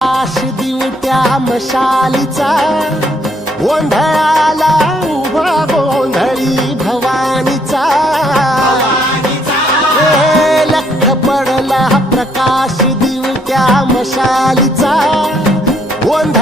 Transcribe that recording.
आश दिवट्या मशालीचा गोंधळाला उभा गोंधळी भवानीचा लख पडला प्रकाश दिवट्या मशालीचा गोंधळ